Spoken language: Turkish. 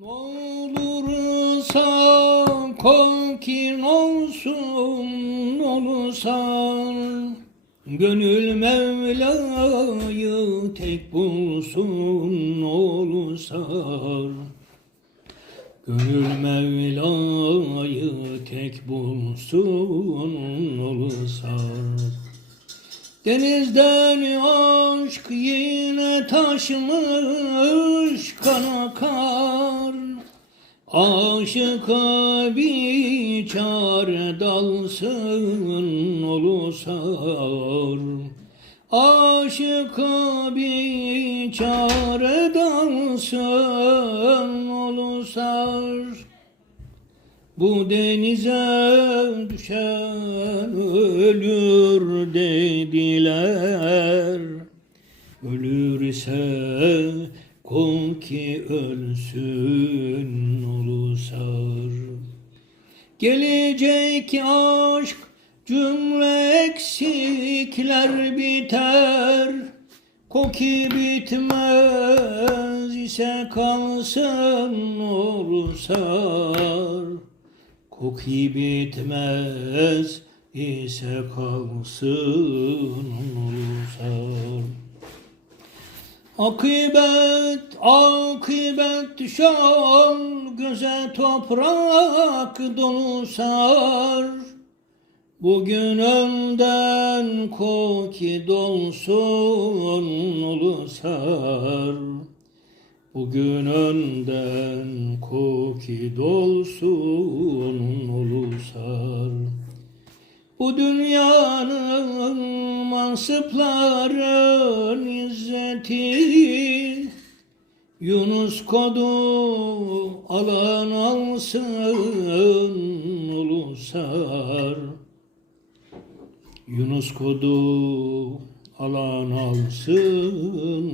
Ne olursa korkin olsun olursan Gönül Mevla'yı tek bulsun olursan Gönül Mevla'yı tek bulsun olursan. Denizden aşk yine taşmış kan akar Aşıka bir çare dalsın olusar. Aşıka bir çare dalsın olusar. Bu denize düşen ölür dediler. Ölürse kul ki ölsün olusar Gelecek aşk cümle eksikler biter. Koki bitmez ise kalsın olusar Koki bitmez ise kalsın olusar Akıbet, akıbet düşer, göze toprak dolusar. Bugün önden koki dolsun ulusar. Bugün önden koki dolsun ulusar. Bu dünyanın mansıpların izzeti Yunus kodu alan alsın ulusar. Yunus kodu alan alsın